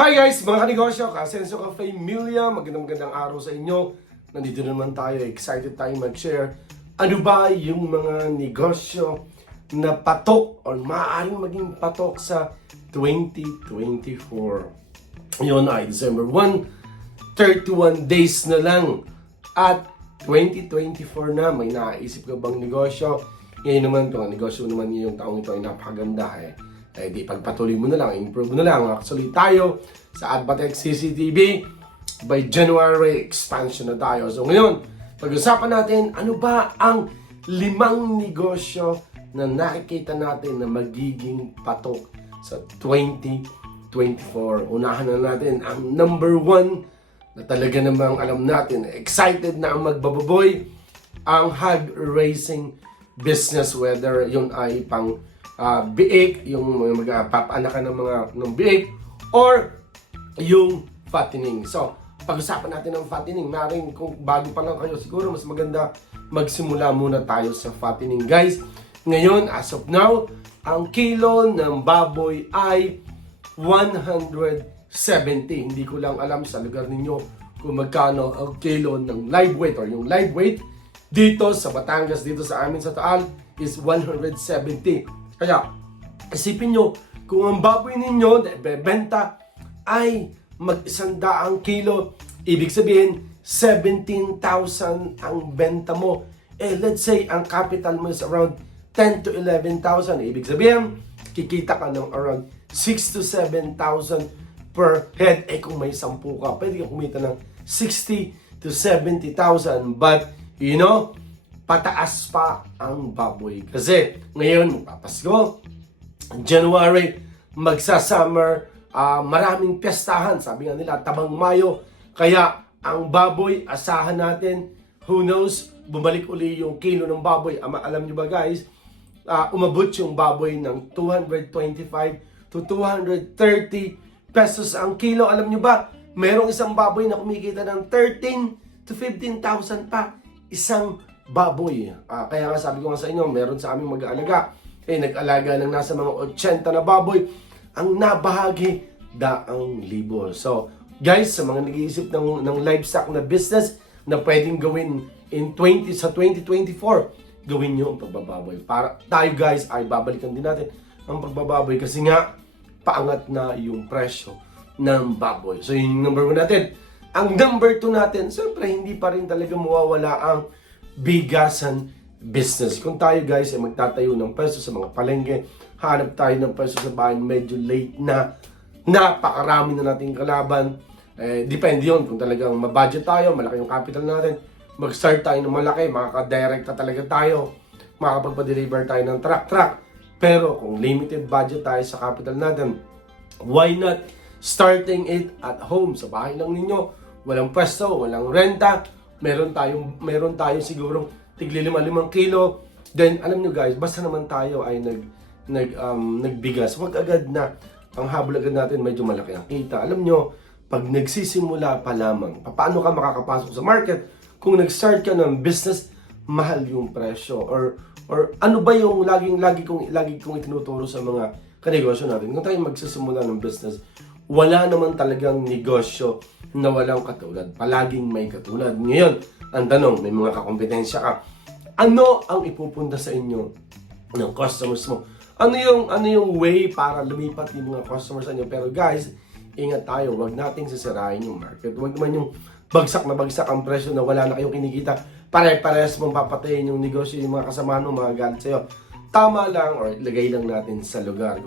Hi guys, mga kanegosyo, Kasenso Cafe Emilia, magandang araw sa inyo. Nandito naman tayo, excited tayo mag-share. Ano ba yung mga negosyo na patok o maaaring maging patok sa 2024? Yun ay December 1, 31 days na lang at 2024 na. May naisip ka bang negosyo? Ngayon naman, itong negosyo naman yung taong ito ay napakaganda di pagpatuloy mo na lang, improve mo na lang. Actually tayo sa Advatech CCTV by January expansion na tayo. So ngayon, pag-usapan natin ano ba ang 5 negosyo na nakikita natin na magiging patok sa 2024. Unahan na natin ang number 1 na talaga namang alam natin, excited na ang magbababoy, ang hog racing business, whether yun ay pang biik, yung magpapanakan ng biik, or yung fattening. So, pag-usapan natin ng fattening. Maring kung bago pa lang kayo, siguro mas maganda magsimula muna tayo sa fattening. Guys, ngayon, as of now, ang kilo ng baboy ay 170. Hindi ko lang alam sa lugar ninyo kung magkano ang kilo ng live weight or yung live weight dito sa Batangas, dito sa amin sa Taal is 170. Kaya, isipin nyo, kung ang baboy ninyo na ibebenta ay mag-100 kilo, ibig sabihin, 17,000 ang benta mo. Let's say, ang capital mo is around 10 to 11,000. Ibig sabihin, kikita ka ng around 6 to 7,000 per head. Kung may 10 ka, pwede ka kumita ng 60 to 70,000. But, you know, pataas pa ang baboy. Kasi ngayon, magpapasko, January, magsa-summer, maraming piyestahan. Sabi nga nila, tabang Mayo. Kaya ang baboy, asahan natin, who knows, bumalik uli yung kilo ng baboy. Alam nyo ba guys, umabot yung baboy ng 225 to 230 pesos ang kilo. Alam nyo ba, merong isang baboy na kumikita ng 13 to 15,000 pa. Isang baboy. Kaya nga sabi ko nga sa inyo, meron sa aming mag-aalaga. Nag-alaga ng nasa mga 80 na baboy. Ang nabahagi, 100,000. So, guys, sa mga nag-iisip ng livestock na business na pwedeng gawin sa 2024, gawin nyo ang pagbababoy. Para tayo guys ay babalikan din natin ang pagbababoy kasi nga, paangat na yung presyo ng baboy. So, yun yung number 1 natin. Ang number 2 natin, siyempre, hindi pa rin talaga mawawala ang bigasan business. Kung tayo guys ay magtatayo ng pwesto sa mga palengke, hanap tayo ng pwesto sa bahay, medyo late na, napakarami na nating kalaban. Depende yun kung talagang mabudget tayo, malaki yung capital natin, mag-start tayo ng malaki, makaka-direct na talaga tayo, makakapagpa-deliver tayo ng truck. Pero kung limited budget tayo sa capital natin, why not starting it at home? Sa bahay lang ninyo, walang pwesto, walang renta, meron tayo siguro tigli 5 kilo. Then alam nyo guys, basta naman tayo ay nagbigas, wag agad na ang habol agad natin medyo malaki ang kita. Alam nyo, pag nagsisimula pa lamang, paano ka makakapasok sa market? Kung nag-start ka ng business, mahal yung presyo or ano ba yung lagi kong itinuturo sa mga kanegosyo natin. Kung tayo magsisimula ng business, wala naman talagang negosyo na walang katulad. Palaging may katulad. Ngayon, ang tanong, may mga kakompetensya ka. Ano ang ipupunta sa inyo ng customers mo? Ano yung way para lumipat yung mga customers sa inyo? Pero guys, ingat tayo. Huwag nating sisirain yung market. Huwag naman yung bagsak na bagsak ang presyo na wala na kayong kinikita. Pare-parehas mong papatayin yung negosyo, yung mga kasamahan mo, mga galit sa'yo. Tama lang or ilagay lang natin sa lugar.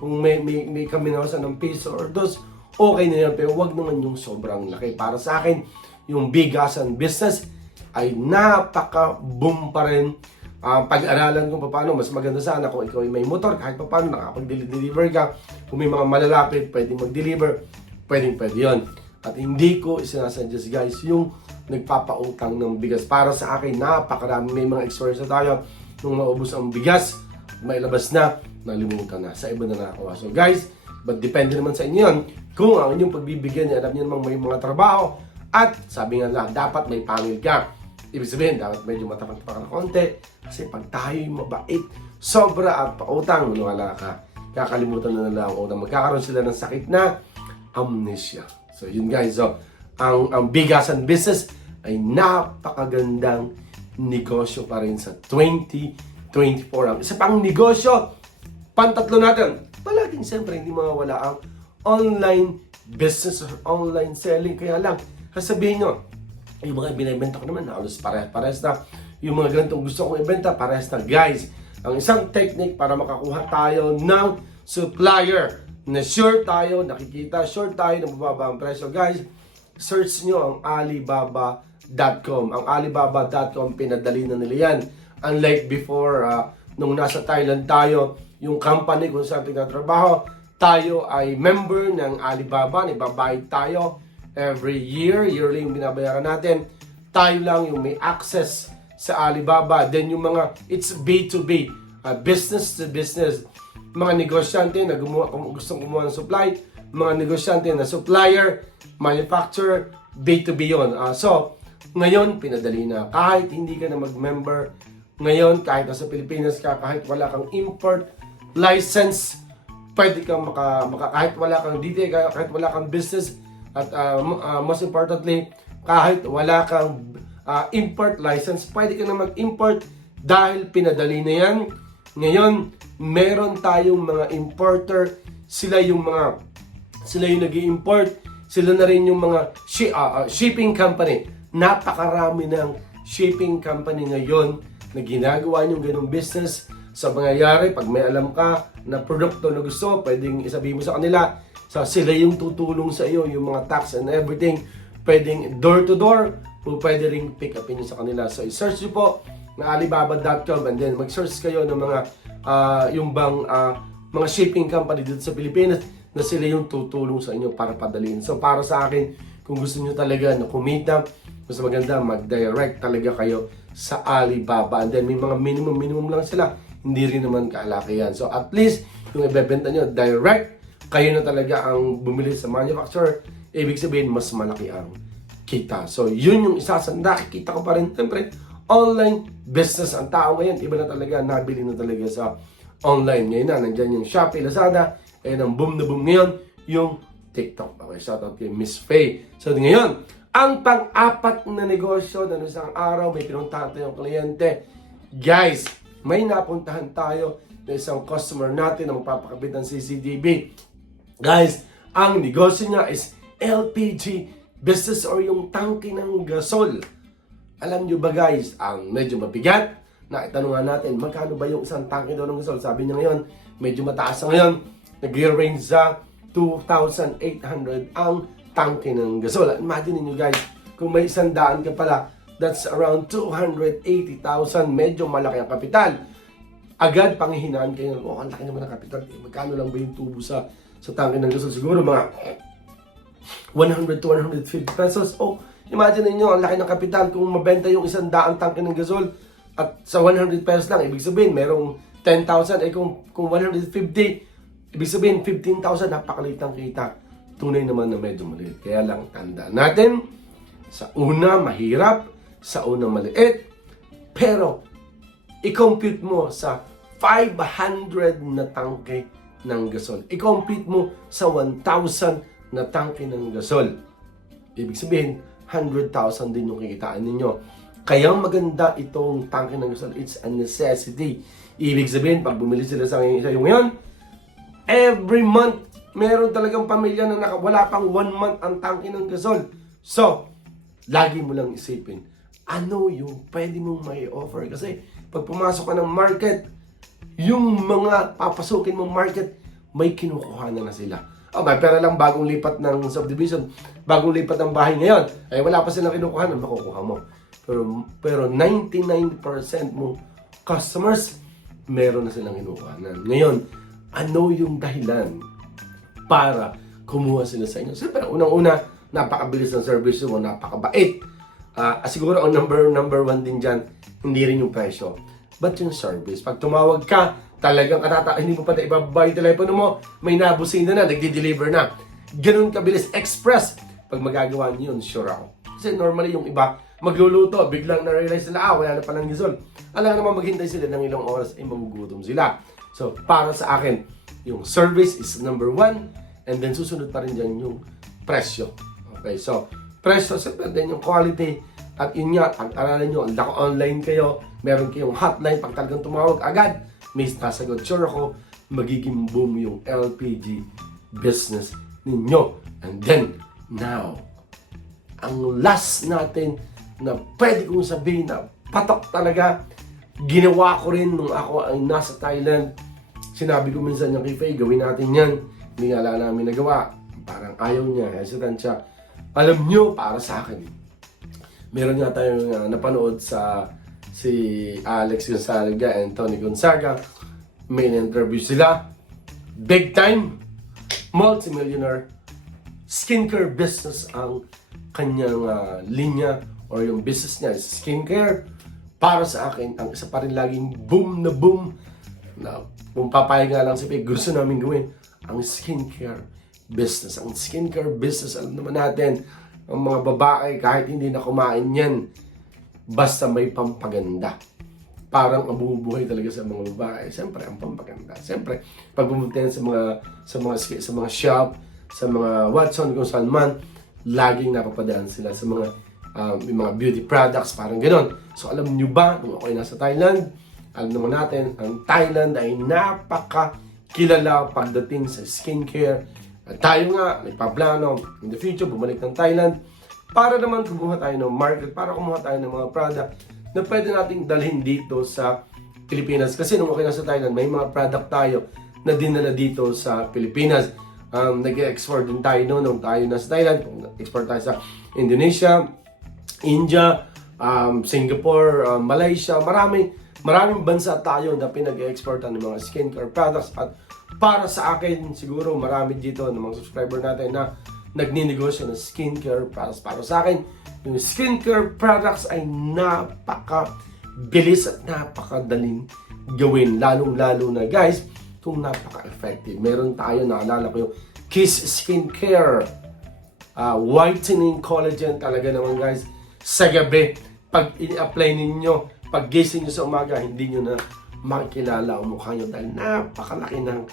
Kung may kaminawasan ng piso or dos, okay na yan. Pero wag naman yung sobrang laki. Para sa akin, yung bigasan business ay napaka-boom pa rin. Pag-aralan kung paano, mas maganda sana kung ikaw ay may motor, kahit paano nakapag-deliver ka. Kung may mga malalapit, pwedeng mag-deliver, pwede yun. At hindi ko isinasuggest guys yung nagpapautang ng bigas. Para sa akin, napakarami, may mga experience na tayo. Nung maubos ang bigas, may labas na, nalimutan na. Sa iba na nakakuha. So guys, but depende naman sa inyo yun. Kung ang inyong pagbibigyan niya, alam niyo namang may mga trabaho. At sabi nga lang, dapat may pangil ka. Ibig sabihin, dapat medyo matapang-tapang ng konti. Kasi pag tayo'y mabait, sobra at pautang, wala ka. Kakalimutan na nila ang utang. Magkakaroon sila ng sakit na amnesia. So yun guys, so ang bigasan business ay napakagandang negosyo pa rin sa 2024. Ang isa pang negosyo, pantatlo natin, palaging siyempre hindi mawawala ang online business or online selling. Kaya lang, sasabihin nyo, yung mga binibenta ko naman, halos parehas na. Yung mga ganitong gusto kong ibenta, parehas na. Guys, ang isang technique para makakuha tayo ng supplier na sure tayo, nakikita, sure tayo na mababa ang presyo. Guys, search nyo ang Alibaba.com. Ang Alibaba.com, pinadali na nila yan. Unlike before, nung nasa Thailand tayo, yung company kung saan tinatrabaho, tayo ay member ng Alibaba, ibabayad tayo every year, yearly yung binabayaran natin. Tayo lang yung may access sa Alibaba. Then yung mga, it's B2B, business to business. Mga negosyante na gustong kumuha ng supply, mga negosyante na supplier, manufacturer, B2B yun. So, ngayon, pinadali na. Kahit hindi ka na mag-member, ngayon, kahit nasa Pilipinas ka, kahit wala kang import license, pwede kang kahit wala kang DTA, kahit wala kang business, at most importantly, kahit wala kang import license, pwede ka na mag-import dahil pinadali na yan. Ngayon, meron tayong mga importer, sila yung nag-i-import, sila na rin yung mga shipping company. Napakarami ng shipping company ngayon na ginagawa yung ganung business. Sa mangyayari, pag may alam ka na produkto na gusto, pwedeng isabihin mo sa kanila, sila yung tutulong sa iyo, yung mga tax and everything, pwedeng door to door, o pwede ring pick upin nyo sa kanila. So, i-search nyo po na Alibaba.com and then mag-search kayo ng mga mga shipping company dito sa Pilipinas na sila yung tutulong sa inyo para padalhin. So, para sa akin, kung gusto nyo talaga na kumita, mas maganda mag-direct talaga kayo sa Alibaba. And then, may mga minimum lang sila. Hindi rin naman kalaki yan. So, at least, kung ibebenta nyo direct, kayo na talaga ang bumili sa manufacturer. Ibig sabihin, mas malaki ang kita. So, yun yung isa sa nakikita ko pa rin. Siyempre, online business ang tao ngayon. Iba na talaga, nabili na talaga sa online. Ngayon na, nandyan yung Shopee, Lazada. Ayun ang boom na boom ngayon, yung TikTok. Okay, shoutout kay Miss Faye. So, ngayon, ang pang-apat na negosyo na isang araw, may pinuntahan tayong kliyente. Guys, may napuntahan tayo na isang customer natin na magpapakabit ng CCTV. Guys, ang negosyo niya is LPG business or yung tangke ng gasol. Alam nyo ba guys, ang medyo mabigat, na itanungan natin, magkano ba yung isang tangke daw ng gasol? Sabi niya ngayon, medyo mataas na ngayon, nag-range sa 2,800 ang tangke ng gasol. Imagine niyo guys, kung may 100 ka pala, that's around 280,000, medyo malaki ang kapital. Agad panghihinaan kayo, ang laki naman ang kapital. Magkano lang ba yung tubo sa tangke ng gasol? Siguro mga 100 to 150 pesos. Imagine niyo ang laki ng kapital kung mabenta yung 100 tangke ng gasol at sa 100 pesos lang. Ibig sabihin, merong 10,000. Kung 150, ibig sabihin 15,000, napakaliit ang kita. Tunay naman na medyo maliit. Kaya lang, tandaan natin, sa una, mahirap. Sa una, maliit. Pero, i-compute mo sa 500 na tangke ng gasol. I-compute mo sa 1,000 na tangke ng gasol. Ibig sabihin, 100,000 din yung kikitaan ninyo. Kaya maganda itong tangke ng gasol. It's a necessity. Ibig sabihin, pag bumili sila sa yung ngayon, every month, meron talagang pamilya na wala pang 1 month ang tangke ng gasol. So, lagi mo lang isipin, ano yung pwede mong may offer? Kasi, pag pumasok ka ng market, yung mga papasukin mong market, may kinukuhanan na sila. May pera lang bagong lipat ng subdivision, bagong lipat ng bahay ngayon, ay wala pa silang kinukuhanan, makukuha mo. Pero 99% mong customers, meron na silang kinukuhanan. Ngayon, ano yung dahilan para kumuha sila sa inyo? Siyempre, unang-una, napakabilis ng service mo, napakabait. Siguro ang number one din dyan, hindi rin yung presyo, but yung service. Pag tumawag ka, talagang hindi mo pa ibababa yung telepono mo, may nabusina na, nagdi-deliver na. Ganun kabilis, express. Pag magagawa niyo yun, sure ako. Kasi normally yung iba, magluluto, biglang na-realize nila, wala na palang gasol. Alam naman maghintay sila ng ilang oras, magugutom sila. So, para sa akin, yung service is number one, And then susunod pa rin dyan yung presyo. Okay, so presyo, siyempre din yung quality. At yun nga, pag-aralan nyo, online kayo, meron kayong hotline, pag talagang tumawag agad, may sasagot. Sure ako, magiging boom yung LPG business ninyo. And then, now, ang last natin na pwede kong sabihin na patok talaga, ginawa ko rin nung ako ay nasa Thailand. Sinabi ko minsan yung kay Faye, gawin natin yan. Hindi nga lang namin nagawa. Parang ayaw niya, hesitant siya. Alam nyo, para sa akin, meron nga tayong napanood sa si Alex Gonzaga and Tony Gonzaga. May interview sila. Big time, multimillionaire, skincare business ang kanyang linya or yung business niya is skincare. Para sa akin, ang isa pa rin laging boom na kung papayag nga lang si Peg, gusto namin gawin ang skincare business. Ang skincare business, alam naman natin, ang mga babae, kahit hindi na kumain yan, basta may pampaganda. Parang ang bumubuhay talaga sa mga babae. Siyempre, ang pampaganda. Siyempre, pag pumunta yan sa mga shop, sa mga Watson, kung saan man, laging napapadaan sila sa mga beauty products, parang gano'n. So, alam nyo ba, nung ako ay nasa Thailand, alam naman natin, ang Thailand ay napakakilala pagdating sa skincare. At tayo nga, may paplano in the future, bumalik ng Thailand para naman kumuha tayo ng market, para kumuha tayo ng mga product na pwede nating dalhin dito sa Pilipinas. Kasi nung okay na sa Thailand, may mga product tayo na dinala dito sa Pilipinas. Nag-export din tayo nung tayo na sa Thailand. Export tayo sa Indonesia, India, Singapore, Malaysia. Maraming bansa tayo na pinag-exportan ng mga skincare products. At para sa akin, siguro marami dito ng mga subscriber natin na nagninegosyo ng skincare products. Para sa akin, yung skincare products ay napaka-bilis at napakadaling gawin. Lalong-lalo na guys, kung napaka-effective. Meron tayo, naalala ko yung Kiss Skincare. Whitening collagen talaga naman guys. Sa gabi, pag i-apply ninyo, pag gising nyo sa umaga, hindi nyo na makikilala ang mukha nyo dahil napakalaki ng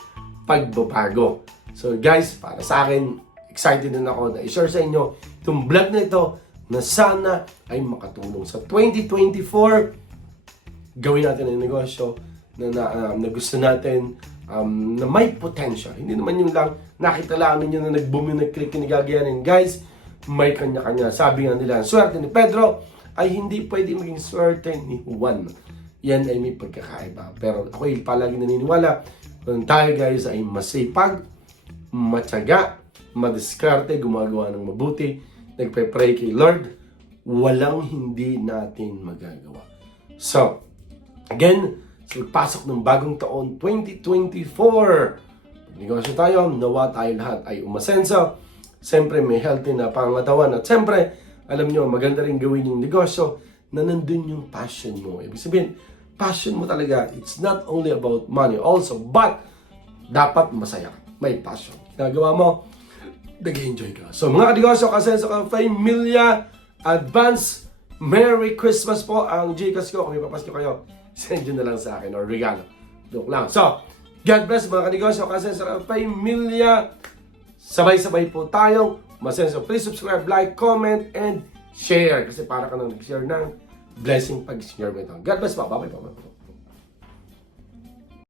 pagbabago. So guys, para sa akin, excited din ako na i-share sa inyo itong vlog na ito na sana ay makatulong. Sa 2024, gawin natin ang negosyo na gusto natin, na may potential. Hindi naman yung lang nakita lang ninyo na nag-boom yung nag-click yung nagagayanin. Guys, may kanya-kanya. Sabi nga nila, swerte ni Pedro ay hindi pwede maging swerte ni Juan. Yan ay may pagkakaiba. Pero ako ay palagi naniniwala kung tayo guys ay masipag, matyaga, madiskarte, gumagawa ng mabuti, nagpe-pray kay Lord, walang hindi natin magagawa. So, again, pasok ng bagong taon 2024. Negosyo tayo, nawa tayo lahat ay umasenso. Siyempre may healthy na pangatawan at siyempre, alam nyo, maganda rin gawin yung negosyo na nandun yung passion mo. Ibig sabihin, passion mo talaga, it's not only about money also, but dapat masaya ka. May passion. Nagawa mo, nag-enjoy ka. So mga negosyo, kasenso ka, Familia, advance, Merry Christmas po ang Gcash ko. Kung ipapasko kayo, send nyo na lang sa akin or regalo. Joke lang. So, God bless mga kanegosyo, kasenso ka, Familia. Sabay-sabay po tayong masenso. Please subscribe, like, comment, and share. Kasi para ka nang nag-share ng blessing pag-share mo ito. God bless po. Bye-bye po.